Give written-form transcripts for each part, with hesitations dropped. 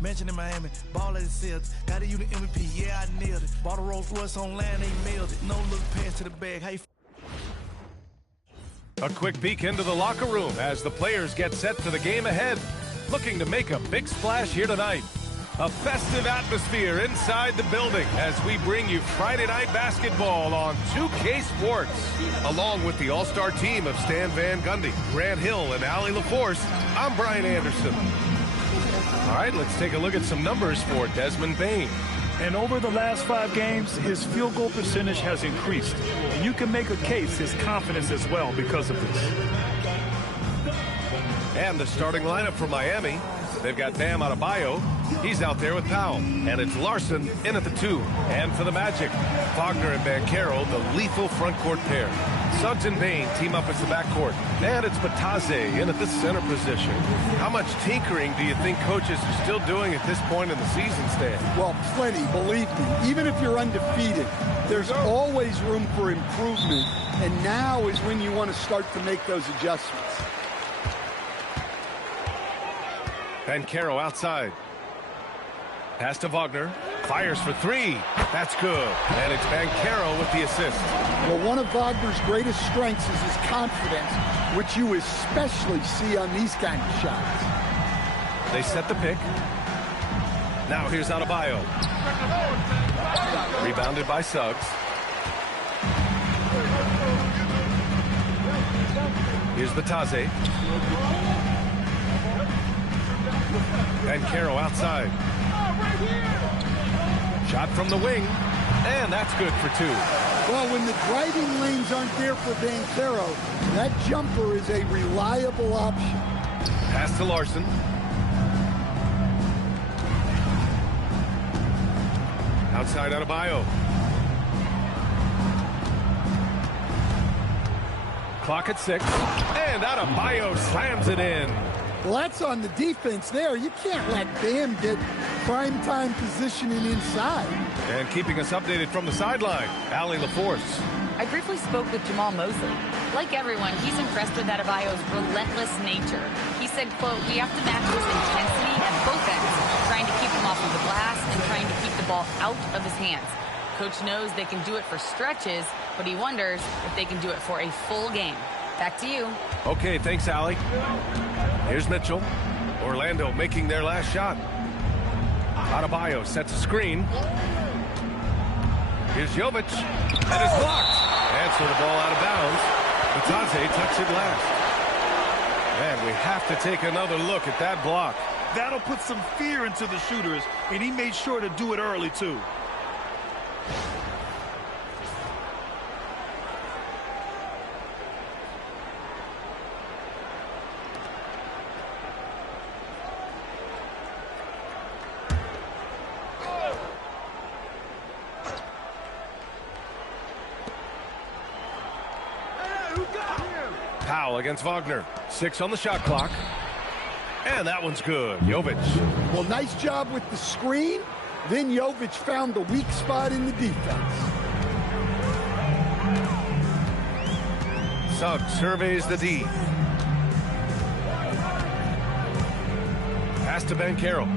Mentioned in Miami, ball at the Celtics. Got a unit MVP, yeah, I nailed it. Bought a Rolls Royce on land, they mailed it. No look pass to the bag. How you A quick peek into the locker room as the players get set for the game ahead. Looking to make a big splash here tonight. A festive atmosphere inside the building as we bring you Friday Night Basketball on 2K Sports. Along with the all-star team of Stan Van Gundy, Grant Hill, and Allie LaForce, I'm Brian Anderson. All right, let's take a look at some numbers for Desmond Bane. And over the last 5 games, his field goal percentage has increased. And you can make a case his confidence as well because of this. And the starting lineup for Miami. They've got Bam Adebayo. He's out there with Powell. And it's Larson in at the 2. And for the Magic, Wagner and Banchero, the lethal front court pair. Suggs and Bane team up as the backcourt. And it's Bataze in at the center position. How much tinkering do you think coaches are still doing at this point in the season, Stan? Well, plenty, believe me. Even if you're undefeated, there's always room for improvement. And now is when you want to start to make those adjustments. Banchero outside. Pass to Wagner. Fires for 3. That's good. And it's Banchero with the assist. Well, one of Wagner's greatest strengths is his confidence, which you especially see on these kind of shots. They set the pick. Now here's Adebayo. Rebounded by Suggs. Here's Bataze. Banchero outside. Shot from the wing, and that's good for 2. Well, when the driving lanes aren't there for Banchero, that jumper is a reliable option. Pass to Larson. Outside Adebayo. Clock at 6, and Adebayo slams it in. Well, that's on the defense there. You can't let Bam get prime-time positioning inside. And keeping us updated from the sideline, Allie LaForce. I briefly spoke with Jamal Mosley. Like everyone, he's impressed with Adebayo's relentless nature. He said, quote, we have to match his intensity at both ends, trying to keep him off of the glass and trying to keep the ball out of his hands. Coach knows they can do it for stretches, but he wonders if they can do it for a full game. Back to you. Okay, thanks, Allie. Here's Mitchell. Orlando making their last shot. Adebayo sets a screen. Here's Jovic. And it's blocked. And so the ball out of bounds. Bataze tucks it last. And we have to take another look at that block. That'll put some fear into the shooters, and he made sure to do it early, too. Powell against Wagner. 6 on the shot clock. And that one's good. Jovic. Well, nice job with the screen. Then Jovic found the weak spot in the defense. Suggs surveys the D. Pass to Banchero.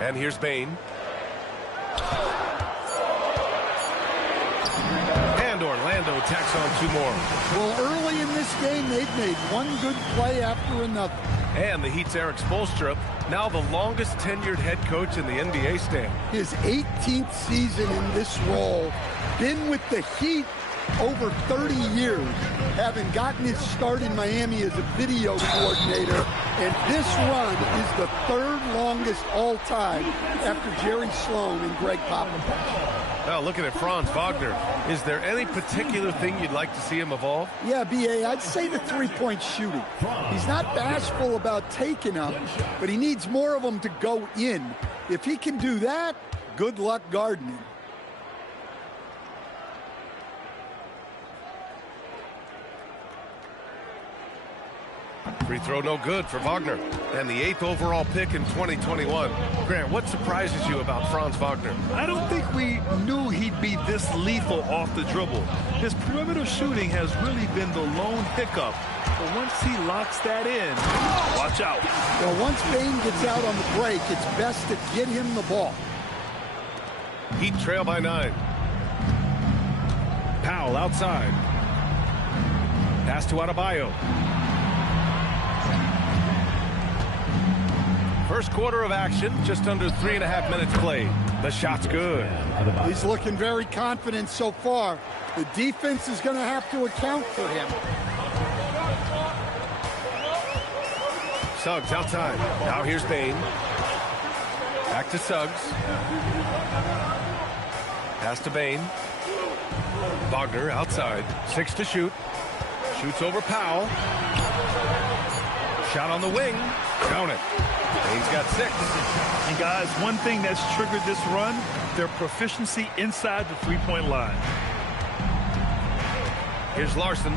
And here's Bane. And Orlando tacks on 2 more. Well, early in this game, they've made one good play after another. And the Heat's Eric Spoelstra, now the longest tenured head coach in the NBA, Stan. His 18th season in this role, been with the Heat over 30 years, having gotten his start in Miami as a video coordinator, and this run is the 3rd longest all time after Jerry Sloan and Greg Popovich. Now looking at Franz Wagner, is there any particular thing you'd like to see him evolve? Yeah, B.A., I'd say the 3-point shooting. He's not bashful about taking them, but he needs more of them to go in. If he can do that, good luck gardening. Free throw no good for Wagner. And the 8th overall pick in 2021. Grant, what surprises you about Franz Wagner? I don't think we knew he'd be this lethal off the dribble. His perimeter shooting has really been the lone hiccup. but once he locks that in, watch out. Well, once Bane gets out on the break, it's best to get him the ball. Heat trail by 9. Powell outside. Pass to Adebayo. First quarter of action, just under 3.5 minutes played. The shot's good. He's looking very confident so far. The defense is going to have to account for him. Suggs outside. Now here's Bane. Back to Suggs. Pass to Bane. Wagner outside. 6 to shoot. Shoots over Powell. Shot on the wing. Count it. Bane's got 6. And guys, one thing that's triggered this run, their proficiency inside the three-point line. Here's Larson.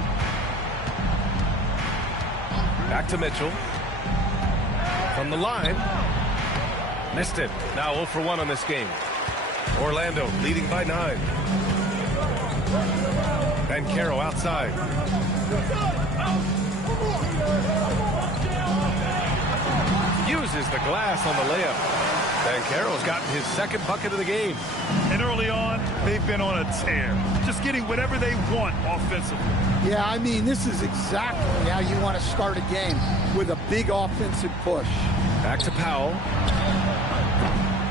Back to Mitchell. From the line. Missed it. Now 0 for 1 on this game. Orlando leading by 9. Banchero outside. Uses the glass on the layup. Banchero's gotten his second bucket of the game. And early on, they've been on a tear. Just getting whatever they want offensively. Yeah, I mean, this is exactly how you want to start a game, with a big offensive push. Back to Powell.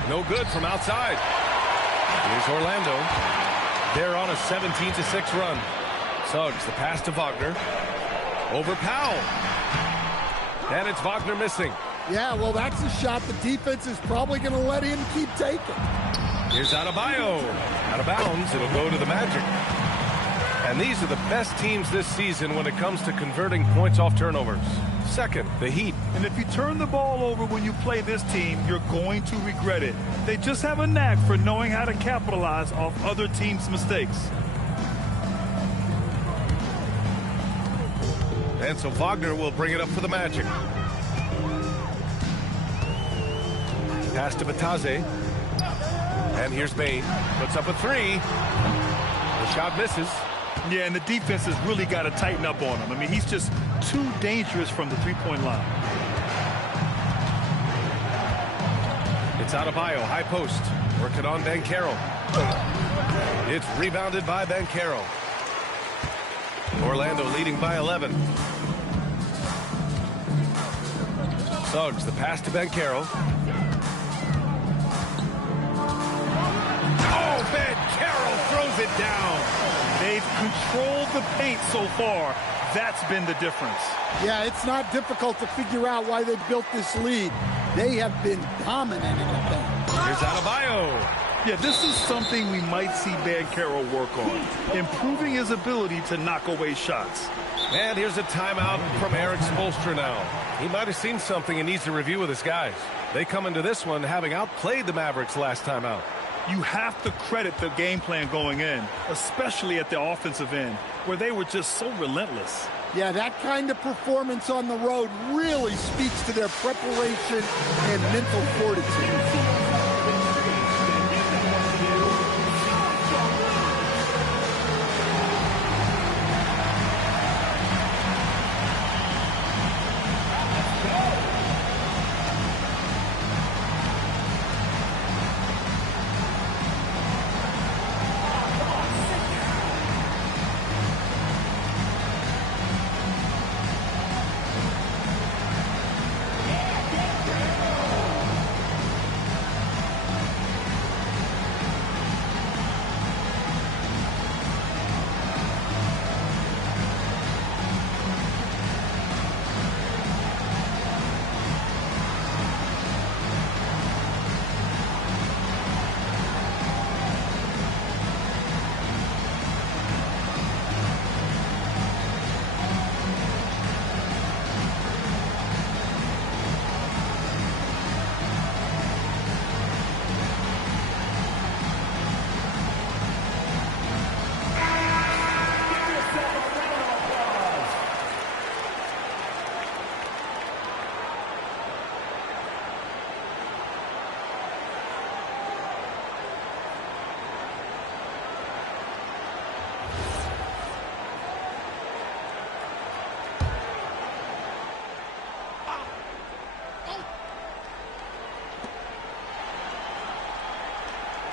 No good from outside. Here's Orlando. They're on a 17-6 run. Suggs, the pass to Wagner. Over Powell. And it's Wagner missing. Yeah, well, that's a shot the defense is probably going to let him keep taking. Here's Adebayo. Out of bounds. It'll go to the Magic. And these are the best teams this season when it comes to converting points off turnovers. Second, the Heat. And if you turn the ball over when you play this team, you're going to regret it. They just have a knack for knowing how to capitalize off other teams' mistakes. And so Wagner will bring it up for the Magic. Pass to Batadze. And here's Bane. Puts up a 3. The shot misses. Yeah, and the defense has really got to tighten up on him. I mean, he's just too dangerous from the three-point line. It's Adebayo, high post. Working on Banchero. It's rebounded by Banchero. Orlando leading by 11. Suggs, the pass to Banchero. Oh, Banchero throws it down. They've controlled the paint so far. That's been the difference. Yeah, it's not difficult to figure out why they built this lead. They have been dominant in the paint. Here's Adebayo. Yeah, this is something we might see Banchero work on, improving his ability to knock away shots. And here's a timeout from Eric Spoelstra now. He might have seen something and needs to review with his guys. They come into this one having outplayed the Mavericks last time out. You have to credit the game plan going in, especially at the offensive end, where they were just so relentless. Yeah, that kind of performance on the road really speaks to their preparation and mental fortitude.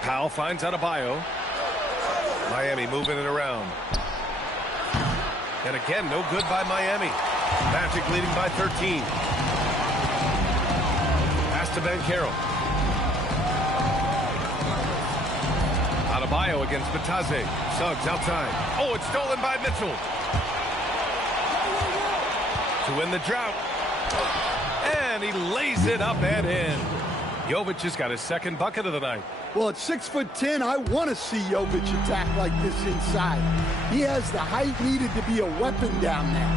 Powell finds Adebayo. Miami moving it around. And again, no good by Miami. Magic leading by 13. Pass to Banchero. Adebayo against Bataze. Suggs outside. Oh, it's stolen by Mitchell. To win the drought. And he lays it up and in. Jovic has got his second bucket of the night. Well, at 6'10", I want to see Jovic attack like this inside. He has the height needed to be a weapon down there.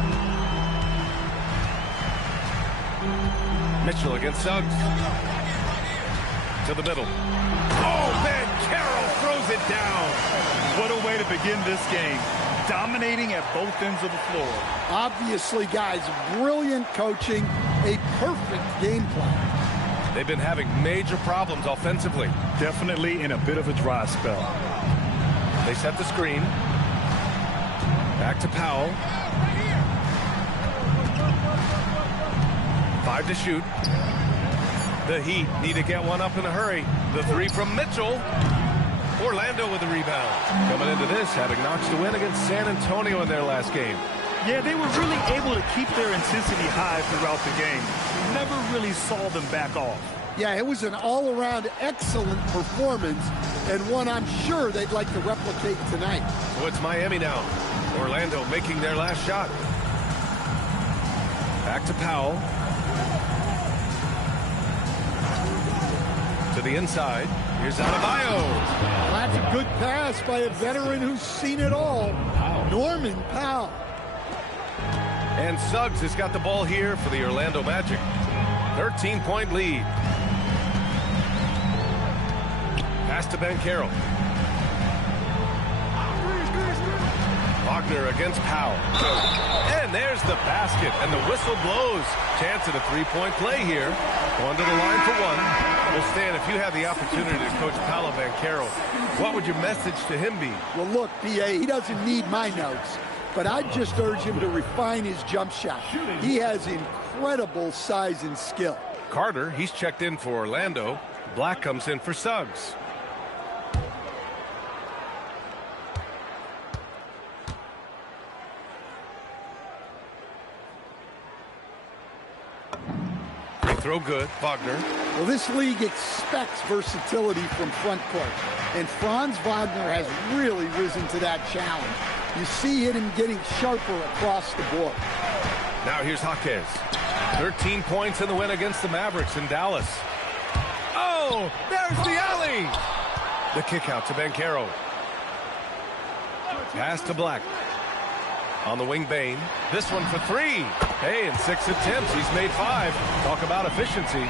Mitchell against Suggs. To the middle. Oh, Banchero throws it down. What a way to begin this game. Dominating at both ends of the floor. Obviously, guys, brilliant coaching, a perfect game plan. They've been having major problems offensively. Definitely in a bit of a dry spell. They set the screen. Back to Powell. 5 to shoot. The Heat need to get one up in a hurry. The three from Mitchell. Orlando with the rebound. Coming into this, having notched a win against San Antonio in their last game. Yeah, they were really able to keep their intensity high throughout the game. Never really saw them back off. Yeah, it was an all-around excellent performance, and one I'm sure they'd like to replicate tonight. So it's Miami now. Orlando making their last shot. Back to Powell. To the inside. Here's Adebayo. Well, that's a good pass by a veteran who's seen it all. Norman Powell. And Suggs has got the ball here for the Orlando Magic. 13-point lead. Pass to Banchero. Wagner against Powell. And there's the basket, and the whistle blows. Chance at a three-point play here. Going to the line for one. Well, Stan, if you had the opportunity to coach Paolo Banchero, what would your message to him be? Well, look, B.A., he doesn't need my notes, but I'd just urge him to refine his jump shot. He has incredible size and skill. Carter, he's checked in for Orlando. Black comes in for Suggs. Throw good. Wagner. Well, this league expects versatility from front court, and Franz Wagner has really risen to that challenge. You see him getting sharper across the board. Now here's Jaquez. 13 points in the win against the Mavericks in Dallas. Oh, there's the alley. The kick out to Banchero. Pass to Black. On the wing, Bane. This one for three. Hey, in 6 attempts, he's made 5. Talk about efficiency.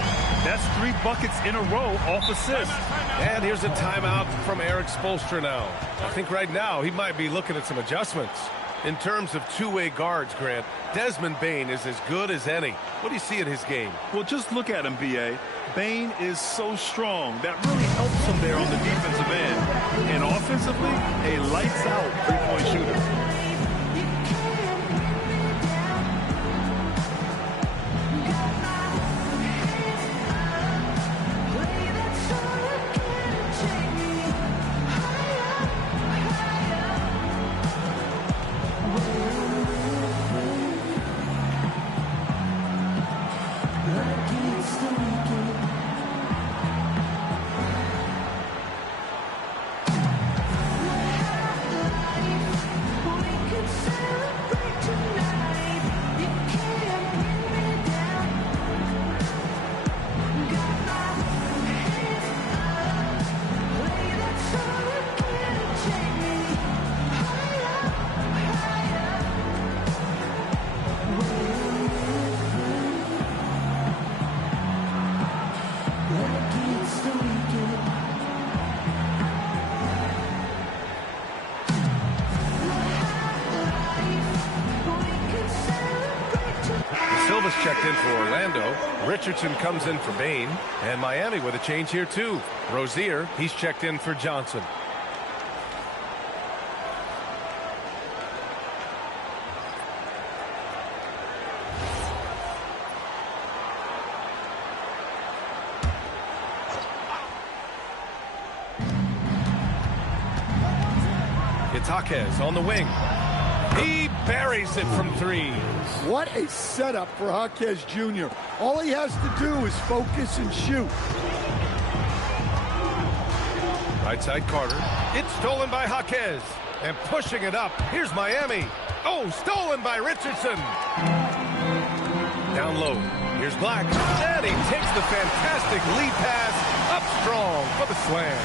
That's 3 buckets in a row off assist. And here's a timeout from Eric Spoelstra now. I think right now he might be looking at some adjustments. In terms of two-way guards, Grant, Desmond Bane is as good as any. What do you see in his game? Well, just look at him, B.A. Bane is so strong. That really helps him there on the defensive end. And offensively, a lights-out three-point shooter. Silva's checked in for Orlando. Richardson comes in for Bane. And Miami with a change here, too. Rozier, he's checked in for Johnson. It's Jaquez on the wing. He buries it from 3. What a setup for Jaquez Jr. All he has to do is focus and shoot. Right side Carter. It's stolen by Jaquez. And pushing it up. Here's Miami. Oh, stolen by Richardson. Down low. Here's Black. And he takes the fantastic lead pass up strong for the slam.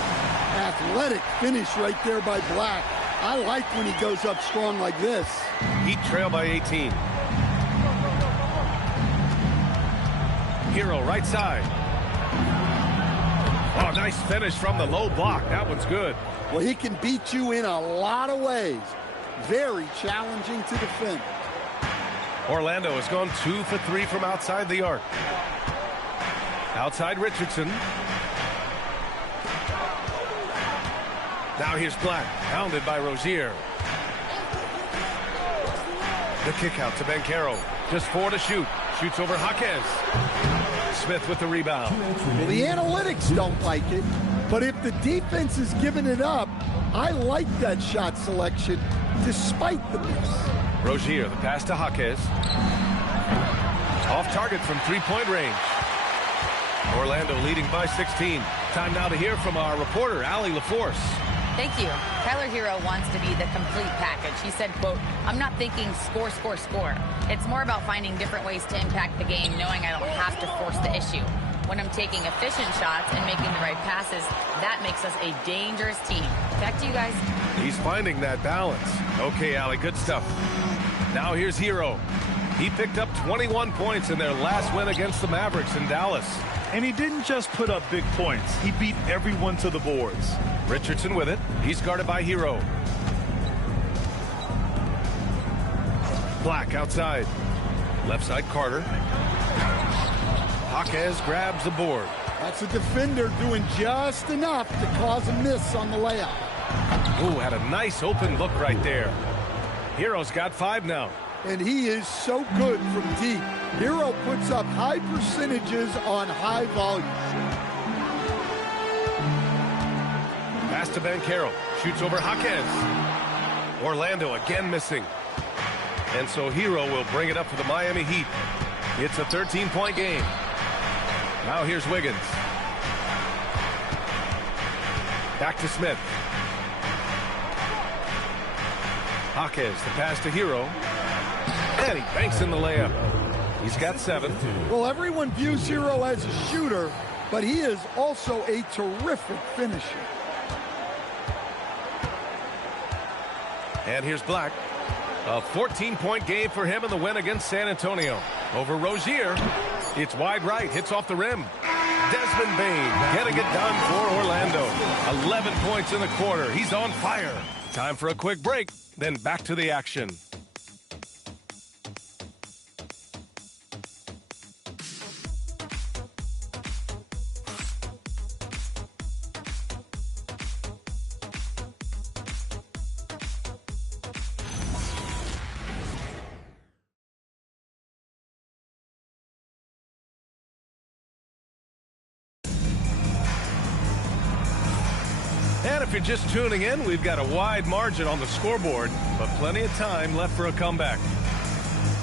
Athletic finish right there by Black. I like when he goes up strong like this. Heat trail by 18. Hero right side. Oh, nice finish from the low block. That one's good. Well, he can beat you in a lot of ways. Very challenging to defend. Orlando has gone 2 for 3 from outside the arc. Outside Richardson. Now here's Black, pounded by Rozier. The kick out to Banchero. Just 4 to shoot. Shoots over Jaquez. Smith with the rebound. Well, the analytics don't like it, but if the defense is giving it up, I like that shot selection despite the miss. Rozier, the pass to Jaquez. Off target from 3-point range. Orlando leading by 16. Time now to hear from our reporter, Allie LaForce. Thank you. Tyler Hero wants to be the complete package. He said, quote, "I'm not thinking score, score, score. It's more about finding different ways to impact the game, knowing I don't have to force the issue. When I'm taking efficient shots and making the right passes, that makes us a dangerous team." Back to you guys. He's finding that balance. Okay, Allie, good stuff. Now here's Hero. He picked up 21 points in their last win against the Mavericks in Dallas. And he didn't just put up big points. He beat everyone to the boards. Richardson with it. He's guarded by Hero. Black outside. Left side Carter. Jaquez grabs the board. That's a defender doing just enough to cause a miss on the layup. Ooh, had a nice open look right there. Hero's got 5 now. And he is so good from deep. Hero puts up high percentages on high volume. Pass to Banchero. Shoots over Jaquez. Orlando again missing. And so Hero will bring it up for the Miami Heat. It's a 13-point game. Now here's Wiggins. Back to Smith. Jaquez, the pass to Hero. And he banks in the layup. He's got 7. Well, everyone views Hero as a shooter, but he is also a terrific finisher. And here's Black. A 14-point game for him in the win against San Antonio. Over Rozier. It's wide right. Hits off the rim. Desmond Bane getting it done for Orlando. 11 points in the quarter. He's on fire. Time for a quick break. Then back to the action. And if you're just tuning in, we've got a wide margin on the scoreboard, but plenty of time left for a comeback.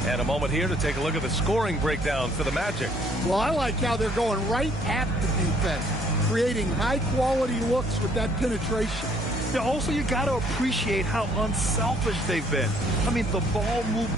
And a moment here to take a look at the scoring breakdown for the Magic. Well, I like how they're going right at the defense, creating high-quality looks with that penetration. Also, you got to appreciate how unselfish they've been. I mean, the ball moved